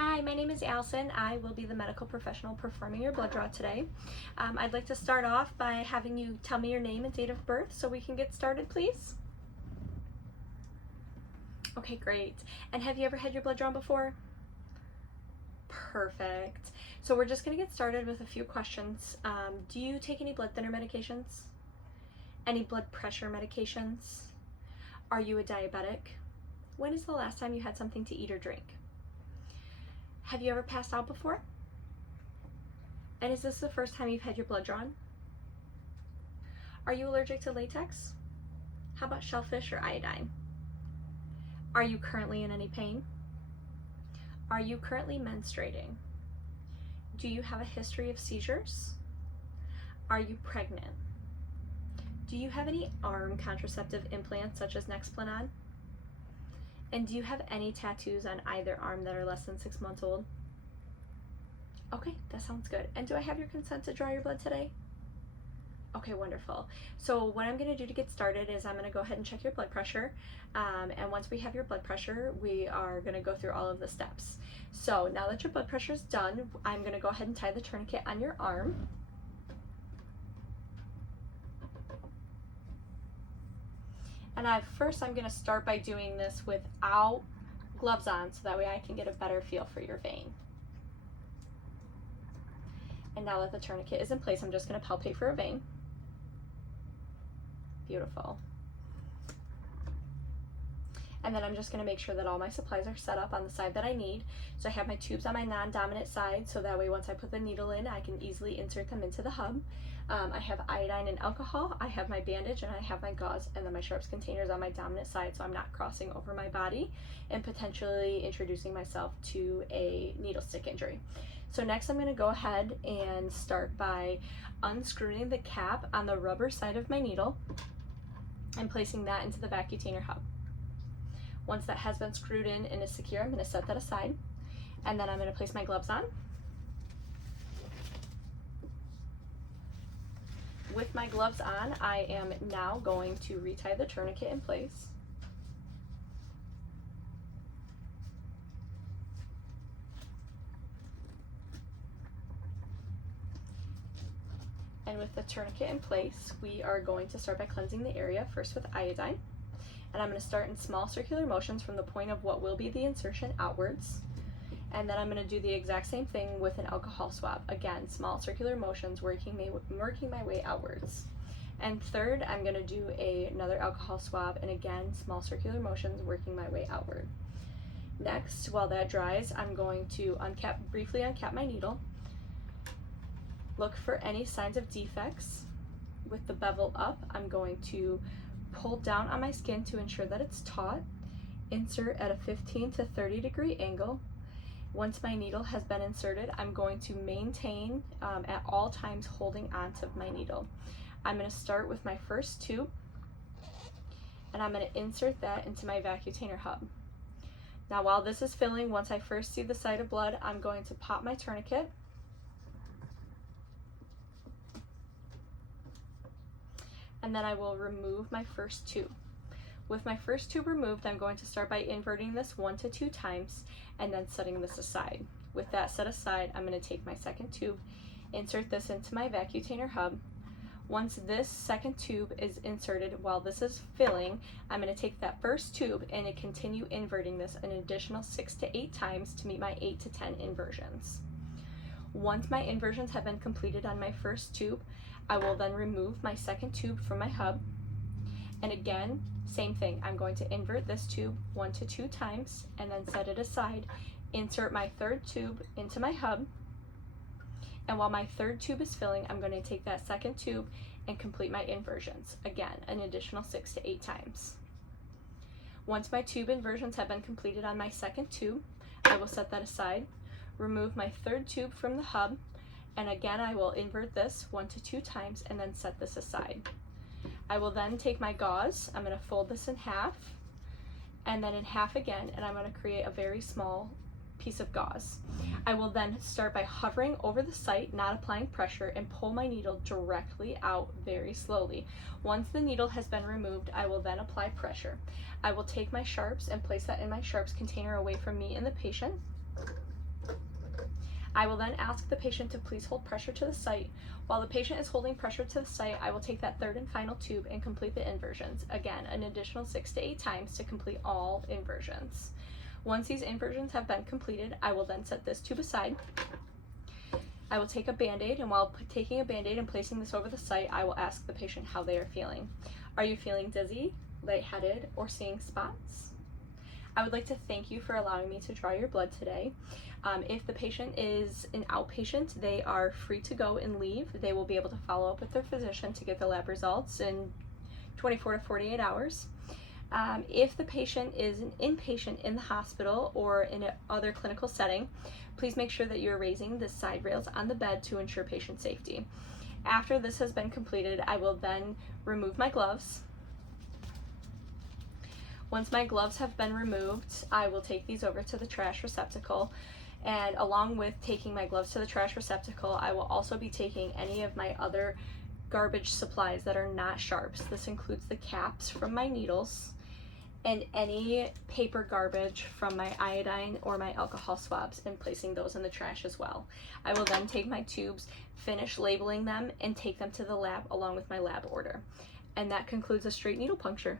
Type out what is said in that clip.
Hi, my name is Allison. I will be the medical professional performing your blood draw today. I'd like to start off by having you tell me your name and date of birth so we can get started, please. Okay, great. And have you ever had your blood drawn before? Perfect. So we're just going to get started with a few questions. Do you take any blood thinner medications? Any blood pressure medications? Are you a diabetic? When is the last time you had something to eat or drink? Have you ever passed out before? And is this the first time you've had your blood drawn? Are you allergic to latex? How about shellfish or iodine? Are you currently in any pain? Are you currently menstruating? Do you have a history of seizures? Are you pregnant? Do you have any arm contraceptive implants such as Nexplanon? And do you have any tattoos on either arm that are less than 6 months old? Okay, that sounds good. And do I have your consent to draw your blood today? Okay, wonderful. So what I'm going to do to get started is I'm going to go ahead and check your blood pressure. And once we have your blood pressure, we are going to go through all of the steps. So now that your blood pressure is done, I'm going to go ahead and tie the tourniquet on your arm. And first I'm going to start by doing this without gloves on so that way I can get a better feel for your vein. And now that the tourniquet is in place, I'm just going to palpate for a vein. Beautiful. And then I'm just going to make sure that all my supplies are set up on the side that I need. So I have my tubes on my non-dominant side, so that way once I put the needle in, I can easily insert them into the hub. I have iodine and alcohol, I have my bandage, and I have my gauze, and then my sharps containers on my dominant side, so I'm not crossing over my body and potentially introducing myself to a needle stick injury. So next I'm going to go ahead and start by unscrewing the cap on the rubber side of my needle and placing that into the vacutainer hub. Once that has been screwed in and is secure, I'm going to set that aside, and then I'm going to place my gloves on. With my gloves on, I am now going to retie the tourniquet in place. And with the tourniquet in place, we are going to start by cleansing the area, first with iodine. And I'm going to start in small circular motions from the point of what will be the insertion outwards. And then I'm going to do the exact same thing with an alcohol swab. Again, small circular motions working my way outwards. And third, I'm going to do another alcohol swab, and again, small circular motions working my way outward. Next, while that dries, I'm going to briefly uncap my needle. Look for any signs of defects. With the bevel up, I'm going to pull down on my skin to ensure that it's taut. Insert at a 15 to 30 degree angle. Once my needle has been inserted, I'm going to maintain at all times holding onto my needle. I'm going to start with my first tube, and I'm going to insert that into my vacutainer hub. Now while this is filling, once I first see the sight of blood, I'm going to pop my tourniquet. And then I will remove my first tube. With my first tube removed, I'm going to start by inverting this 1 to 2 times and then setting this aside. With that set aside, I'm going to take my second tube, insert this into my vacutainer hub. Once this second tube is inserted while this is filling, I'm going to take that first tube and continue inverting this an additional 6 to 8 times to meet my 8 to 10 inversions. Once my inversions have been completed on my first tube, I will then remove my second tube from my hub. And again, same thing, I'm going to invert this tube 1 to 2 times and then set it aside, insert my third tube into my hub, and while my third tube is filling, I'm going to take that second tube and complete my inversions, again, an additional 6 to 8 times. Once my tube inversions have been completed on my second tube, I will set that aside, remove my third tube from the hub, and again I will invert this 1 to 2 times and then set this aside. I will then take my gauze, I'm going to fold this in half, and then in half again, and I'm going to create a very small piece of gauze. I will then start by hovering over the site, not applying pressure, and pull my needle directly out very slowly. Once the needle has been removed, I will then apply pressure. I will take my sharps and place that in my sharps container away from me and the patient. I will then ask the patient to please hold pressure to the site. While the patient is holding pressure to the site, I will take that third and final tube and complete the inversions. Again, an additional 6 to 8 times to complete all inversions. Once these inversions have been completed, I will then set this tube aside. I will take a Band-Aid, and while taking a Band-Aid and placing this over the site, I will ask the patient how they are feeling. Are you feeling dizzy, lightheaded, or seeing spots? I would like to thank you for allowing me to draw your blood today. If the patient is an outpatient, they are free to go and leave. They will be able to follow up with their physician to get the lab results in 24 to 48 hours. If the patient is an inpatient in the hospital or in another clinical setting, please make sure that you're raising the side rails on the bed to ensure patient safety. After this has been completed, I will then remove my gloves. Once my gloves have been removed, I will take these over to the trash receptacle, and along with taking my gloves to the trash receptacle, I will also be taking any of my other garbage supplies that are not sharps. This includes the caps from my needles and any paper garbage from my iodine or my alcohol swabs, and placing those in the trash as well. I will then take my tubes, finish labeling them, and take them to the lab along with my lab order. And that concludes a straight needle puncture.